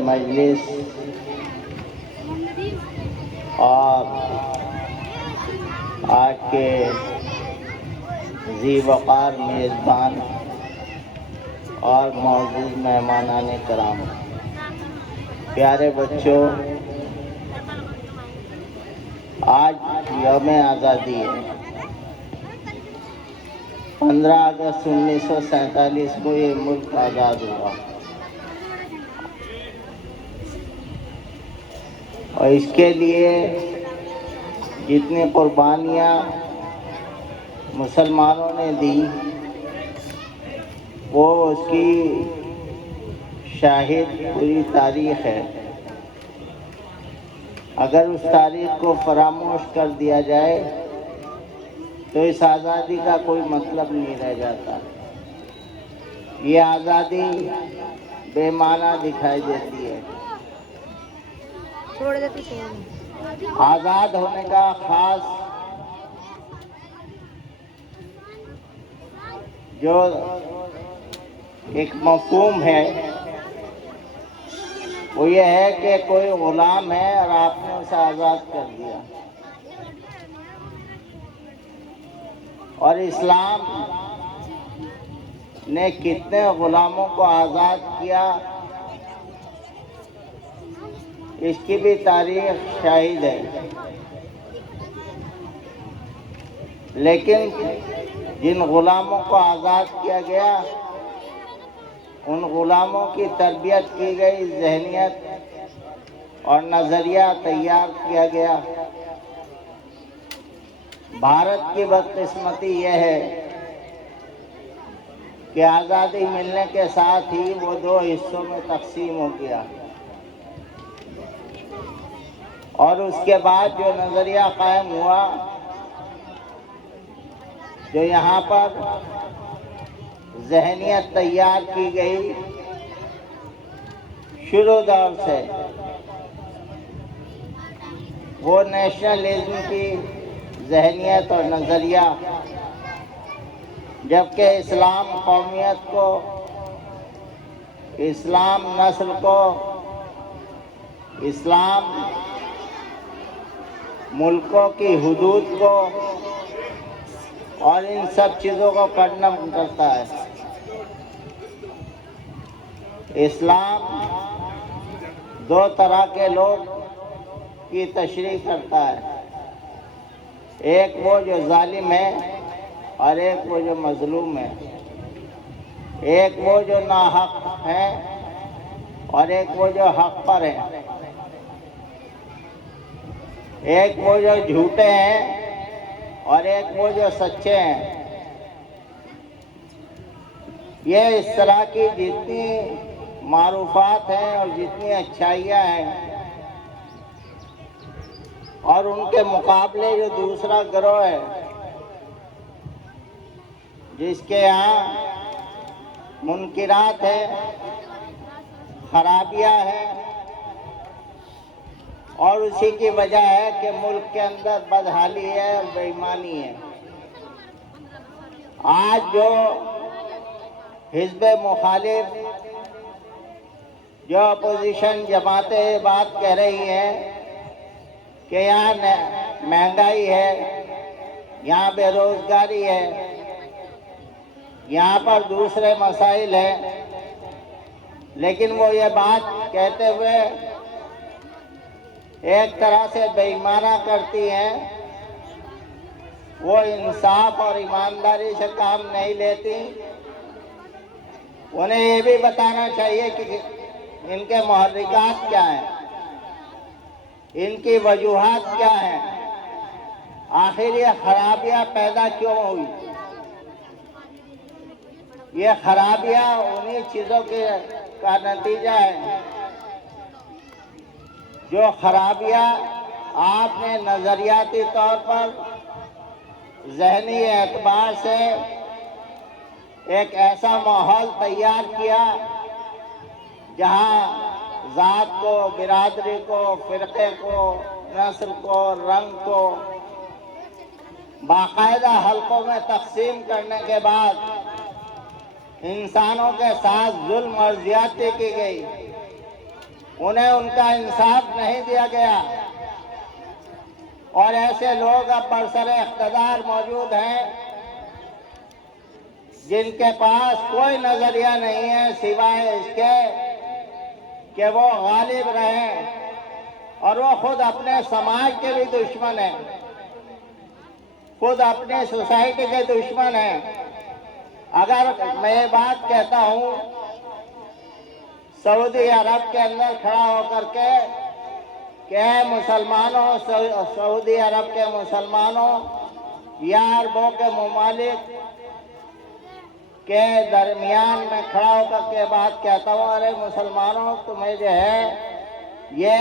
मजलिस और आज के ज़ी-वक़ार मेज़बान और मौजूद मेहमानान कराम, प्यारे बच्चों, आज यौम आज़ादी है। 15 अगस्त 1947 को ये मुल्क आज़ाद हुआ और इसके लिए जितनी कुर्बानियाँ मुसलमानों ने दी वो उसकी शाहिद पूरी तारीख़ है। अगर उस तारीख़ को फरामोश कर दिया जाए तो इस आज़ादी का कोई मतलब नहीं रह जाता। ये आज़ादी बेमाना दिखाई देती है। आज़ाद होने का ख़ास जो एक मफ़हूम है वो ये है कि कोई ग़ुलाम है और आपने उसे आज़ाद कर दिया। और इस्लाम ने कितने ग़ुलामों को आज़ाद किया इसकी भी तारीख़ शाहिद है। लेकिन जिन ग़ुलामों को आज़ाद किया गया उन ग़ुलामों की तरबियत की गई, जहनियत और नज़रिया तैयार किया गया। भारत की बदकिस्मती यह है कि आज़ादी मिलने के साथ ही वो दो हिस्सों में तकसीम हो गया और उसके बाद जो नज़रिया कायम हुआ, जो यहाँ पर जहनियत तैयार की गई शुरू दौर से, वो नेशनलिज्म की जहनियत और नज़रिया, जबकि इस्लाम कौमियत को, इस्लाम नस्ल को, इस्लाम मुल्कों की हुदूद को और इन सब चीज़ों को कंडम करता है। इस्लाम दो तरह के लोग की तशरीह करता है, एक वो जो जालिम है और एक वो जो मजलूम है। एक वो जो नाहक है और एक वो जो हक पर है। एक वो जो झूठे हैं और एक वो जो सच्चे हैं। ये इस तरह की जितनी मारूफात हैं और जितनी अच्छाइयाँ हैं और उनके मुकाबले जो दूसरा गिरोह है जिसके यहाँ मुनकिरात है, खराबियाँ हैं और उसी की वजह है कि मुल्क के अंदर बदहाली है और बेईमानी है। आज जो हिज़्ब मुखालिफ, जो अपोजिशन जमातें बात कह रही हैं कि यहाँ महंगाई है, यहाँ बेरोज़गारी है, यहाँ पर दूसरे मसाइल हैं, लेकिन वो ये बात कहते हुए एक तरह से बेईमाना करती हैं। वो इंसाफ और ईमानदारी से काम नहीं लेती। उन्हें ये भी बताना चाहिए कि इनके मुहर्रिकात क्या हैं, इनकी वजूहात क्या हैं, आखिर ये खराबियाँ पैदा क्यों हुई। ये खराबियाँ उन्हीं चीज़ों का नतीजा है। जो खराबियाँ आपने नज़रियाती तौर पर ज़हनी एतबार से एक ऐसा माहौल तैयार किया जहाँ ज़ात को, बिरादरी को, फ़िरक़े को, नस्ल को, रंग को बाकायदा हलकों में तकसीम करने के बाद इंसानों के साथ जुल्म और ज़्यादती की गई। उन्हें उनका इंसाफ नहीं दिया गया और ऐसे लोग अब बरसरे इख्तिदार मौजूद हैं जिनके पास कोई नजरिया नहीं है सिवाय इसके कि वो गालिब रहें और वो खुद अपने समाज के भी दुश्मन हैं, खुद अपने सोसाइटी के दुश्मन हैं। अगर मैं ये बात कहता हूँ सऊदी अरब के अंदर खड़ा होकर के कि मुसलमानों, सऊदी अरब के मुसलमानों या अरबों के ममालिक के दरमियान में खड़ा होकर के बात कहता हूँ, अरे मुसलमानों तुम्हें जो है ये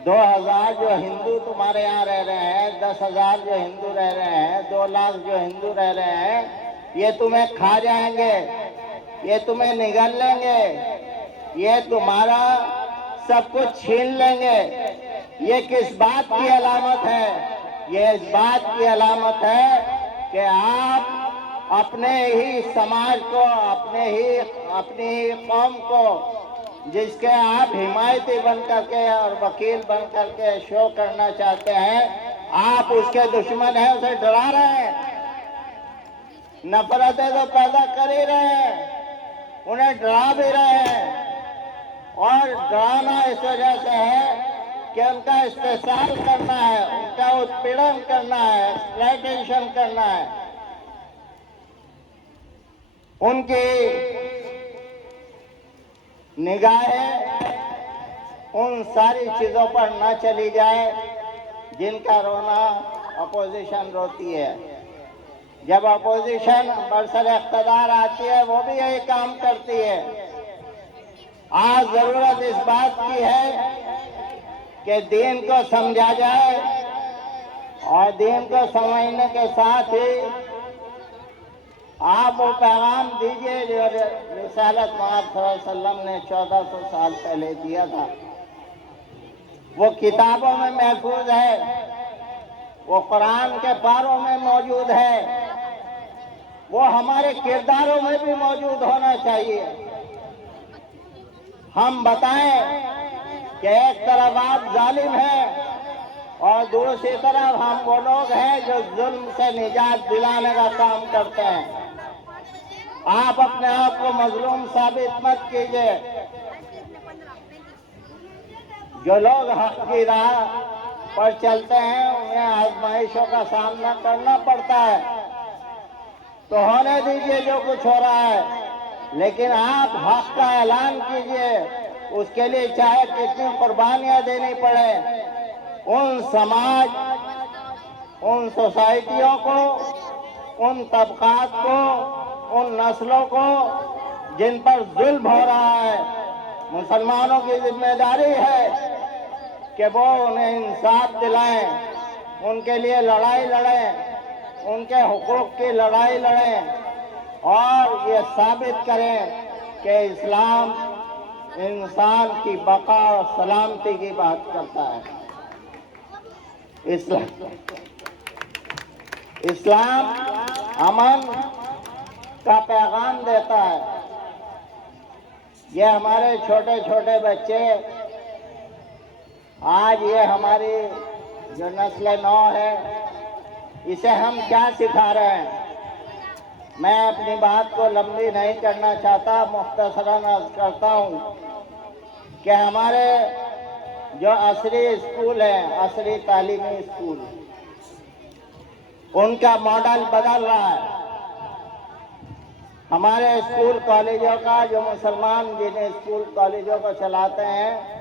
2000 जो हिंदू तुम्हारे यहाँ रह रहे हैं, 10,000 जो हिंदू रह रहे हैं, 2 लाख जो हिंदू रह रहे हैं, ये तुम्हें खा जाएंगे, ये तुम्हें निगल लेंगे, ये तुम्हारा सब कुछ छीन लेंगे। ये किस बात की अलामत है? ये इस बात की अलामत है कि आप अपने ही समाज को, अपनी ही कौम को, जिसके आप हिमायती बन करके और वकील बन करके शो करना चाहते हैं, आप उसके दुश्मन हैं, उसे डरा रहे हैं। नफरतें तो पैदा कर ही रहे हैं, उन्हें डरा भी रहे हैं। और डराना इस वजह से है कि उनका इस्तेसाल करना है, उनका उत्पीड़न करना है, एक्सप्लॉयटेशन करना है। उनकी निगाहें उन सारी चीजों पर न चली जाए जिनका रोना अपोजिशन रोती है। जब अपोजिशन बरसर इख्तिदार आती है वो भी यही काम करती है। आज जरूरत इस बात की है कि दीन को समझा जाए और दीन को समझने के साथ ही आप वो पैगाम दीजिए जो रिसालत मुहम्मद सल्लल्लाहु अलैहि वसल्लम ने 1400 साल पहले दिया था। वो किताबों में महफूज है, वो कुरान के पारों में मौजूद है, वो हमारे किरदारों में भी मौजूद होना चाहिए। हम बताएं कि एक तरफ आप जालिम हैं और दूसरी तरफ हम वो लोग हैं जो जुल्म से निजात दिलाने का काम करते हैं। आप अपने आप को मजलूम साबित मत कीजिए। जो लोग हक की राह पर चलते हैं उन्हें आजमाइशों का सामना करना पड़ता है, तो होने दीजिए जो कुछ हो रहा है, लेकिन आप हक का ऐलान कीजिए। उसके लिए चाहे कितनी कुर्बानियां देनी पड़े, उन समाज, उन सोसाइटियों को, उन तबकात को, उन नस्लों को जिन पर जुल्म हो रहा है, मुसलमानों की जिम्मेदारी है कि वो उन्हें इंसाफ दिलाएं, उनके लिए लड़ाई लड़ें, उनके हुकूक की लड़ाई लड़ें और ये साबित करें कि इस्लाम इंसान की बका और सलामती की बात करता है। इस्लाम अमन का पैगाम देता है। ये हमारे छोटे छोटे बच्चे, आज ये हमारी जो नस्ल नौ है, इसे हम क्या सिखा रहे हैं? मैं अपनी बात को लंबी नहीं करना चाहता, मुख्तसरन अर्ज करता हूँ कि हमारे जो असरी स्कूल हैं, असरी तालीमी स्कूल, उनका मॉडल बदल रहा है। हमारे स्कूल कॉलेजों का, जो मुसलमान जिन्हें स्कूल कॉलेजों को चलाते हैं,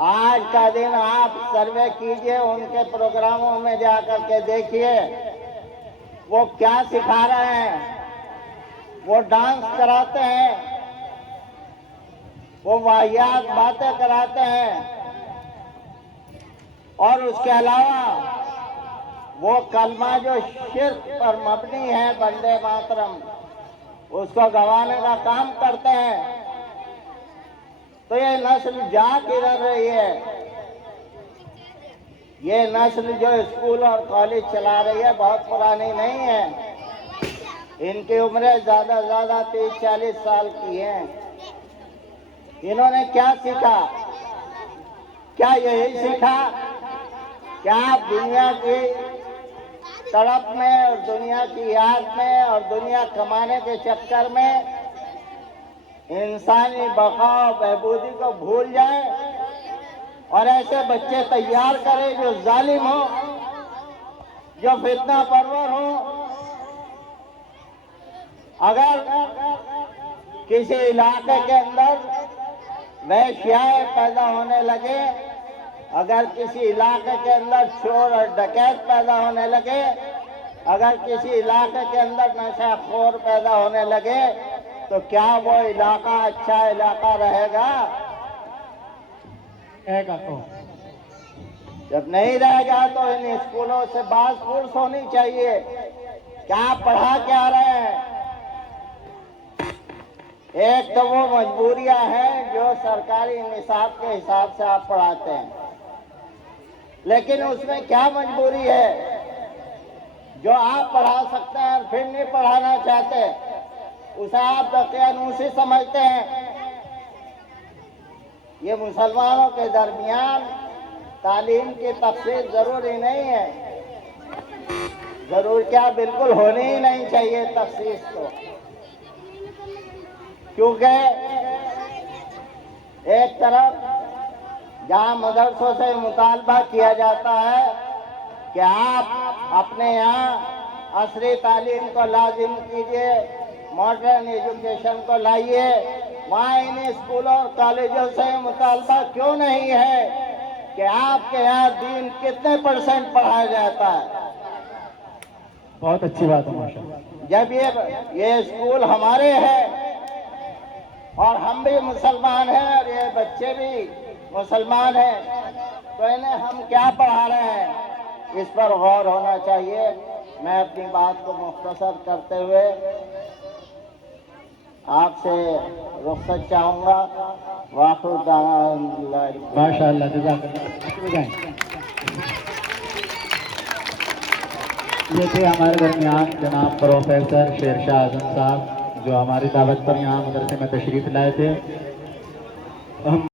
आज का दिन आप सर्वे कीजिए, उनके प्रोग्रामों में जाकर के देखिए वो क्या सिखा रहे हैं। वो डांस कराते हैं, वो वाहियात बातें कराते हैं और उसके अलावा वो कलमा जो शिर्क पर मबनी है, वंदे मातरम, उसको गंवाने का काम करते हैं। तो ये नस्ल जा किधर रही है? ये नस्ल जो स्कूल और कॉलेज चला रही है बहुत पुरानी नहीं है। इनकी उम्रें ज्यादा 30-40 साल की हैं। इन्होंने क्या सीखा? क्या यही सीखा? क्या आप दुनिया की तड़प में और दुनिया की याद में और दुनिया कमाने के चक्कर में इंसानी बका और बहबूदी को भूल जाए और ऐसे बच्चे तैयार करें जो जालिम हो, जो फितना परवर हो? अगर किसी इलाके के अंदर वैश्याएं पैदा होने लगे, अगर किसी इलाके के अंदर चोर और डकैत पैदा होने लगे, अगर किसी इलाके के अंदर नशाखोर पैदा होने लगे, तो क्या वो इलाका अच्छा इलाका रहेगा? तो जब नहीं रहेगा तो इन स्कूलों से बात फुर्स होनी चाहिए। क्या पढ़ा क्या रहे हैं? एक तो वो मजबूरियां हैं जो सरकारी निसाब के हिसाब से आप पढ़ाते हैं, लेकिन उसमें क्या मजबूरी है जो आप पढ़ा सकते हैं और फिर नहीं पढ़ाना चाहते, उसे आप दकियानूसी समझते हैं। ये मुसलमानों के दरमियान तालीम की तफसील जरूरी नहीं है, जरूर क्या बिल्कुल होनी ही नहीं चाहिए तफसील तो, क्योंकि एक तरफ जहां मदरसों से मुतालबा किया जाता है कि आप अपने यहाँ असरी तालीम को लाजिम कीजिए, मॉडर्न एजुकेशन को लाइए, वहाँ इन स्कूलों और कॉलेजों से मुतालबा क्यों नहीं है कि आपके यहाँ दीन कितने % पढ़ाया जाता है? बहुत अच्छी बात है माशाअल्लाह। जब ये स्कूल हमारे हैं और हम भी मुसलमान हैं और ये बच्चे भी मुसलमान हैं, तो इन्हें हम क्या पढ़ा रहे हैं, इस पर गौर होना चाहिए। मैं अपनी बात को मुख्तसर करते हुए आपसे रुख्सत चाहूँगा। माशाअल्लाह, जज़ाकल्लाह। ये थे हमारे दरमियान जनाब प्रोफेसर शेरशाह आजम साहब, जो हमारी दावत पर यहाँ मदरसे में तशरीफ़ लाए थे। हम